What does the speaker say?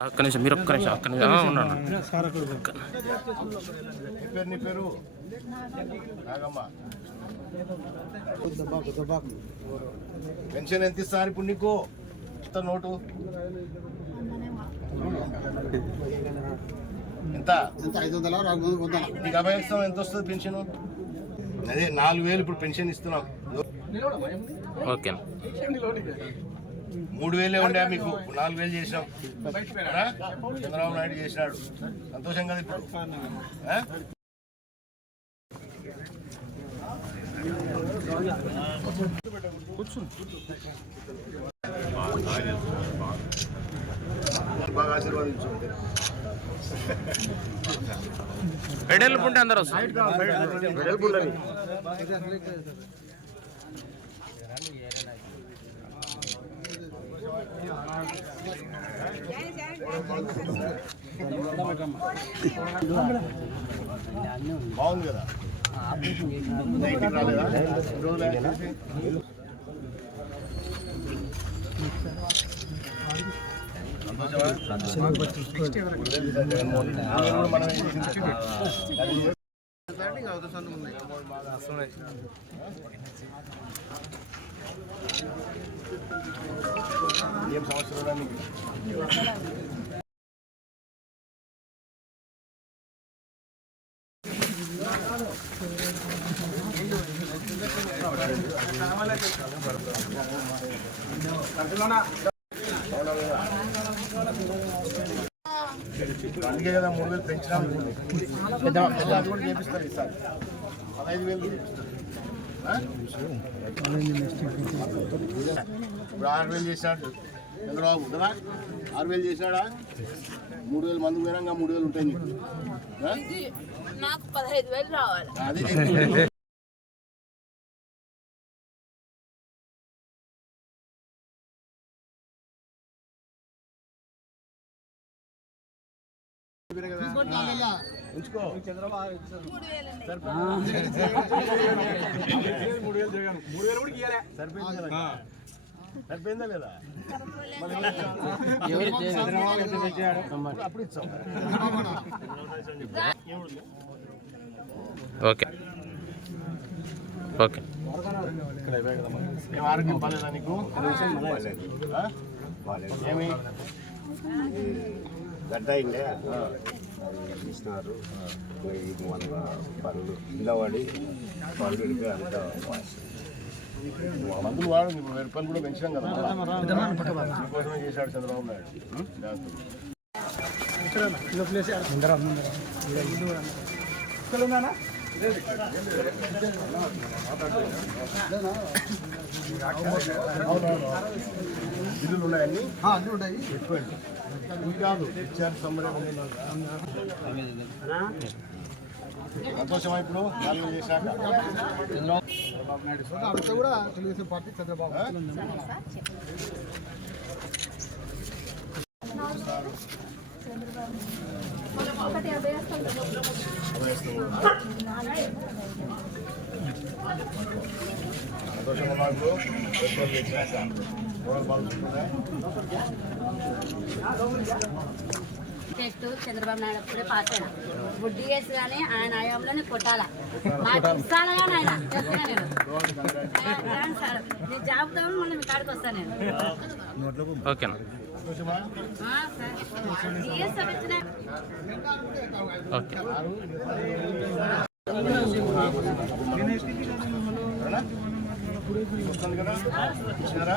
ఒక్క నిమిషం మీరు ఒక్క నిమిషం ఒక్క నిమిషం. ఉన్నాను నీ పేరు పెన్షన్ ఎంత ఇస్తారు ఇప్పుడు నీకు? ఎంత నోటు? ఎంత? ఐదు వందల రెండు వందల నీకు అభయస్థం ఎంత వస్తుంది పెన్షన్? అదే నాలుగు వేలు ఇప్పుడు పెన్షన్ ఇస్తున్నాం. ఓకే. మూడు వేలే ఉండే మీకు. నాలుగు వేలు చేసినాం. ఆ? చంద్రబాబు నాయుడు చేసినాడు. సంతోషం కదా ఇప్పుడు? బాగా ఆశీర్వాదించు పుంటే అందరు వస్తారు. మనమే చేసింది. ఏం సంవత్సరం అందుకే కదా మూడు వేలు పెంచినా. పెద్ద అది కూడా చేపిస్తారు ఈసారి పదహైదు వేలు చేపిస్తారు? ఇప్పుడు ఆరు వేలు చేసినాడు చంద్రబాబు కదా ఆరు వేలు చేసినాడా మూడు వేలు మందు పోయినాక మూడు వేలు ఉంటాయి? నాకు. పదహైదు వేలు రావాలి. అది చెప్తున్నా. ఉంచుకో మూడు వేలు సరిపోయింది. కదా. సరిపోయిందా లేదా? అప్పుడు ఇచ్చాం. ఓకే. ఓకే. ఆరోగ్యం బాగాలేదా నీకు? ఏమి? గడ్డ అయిందే ఇది మన పనులు కింద పడి పళ్ళు ఇడిపి అంత మందులు వాడు ఇప్పుడు రూపాయలు కూడా పెంచాం కదా మీకోసమే చేశాడు చంద్రబాబు నాయుడు. బిల్లులు ఉన్నాయని అన్నీ. పెట్టుకోండి సంతోషం ఇప్పుడు నాలుగు చేశాక కూడా తెలుగుదేశం పార్టీ చంద్రబాబు సంతోషంగా టెస్ట్ చంద్రబాబు నాయుడు అప్పుడే పాస్ అయినా. బుడ్డి వేసి కానీ ఆయన హయాంలోనే కొట్టాలా? నాకు ఇస్తాను కానీ ఆయన సార్ నేను జాబ్తో మళ్ళీ మీ కాడికి వస్తాను నేను. ఓకేనా ఓకే. కదా ఇచ్చినారా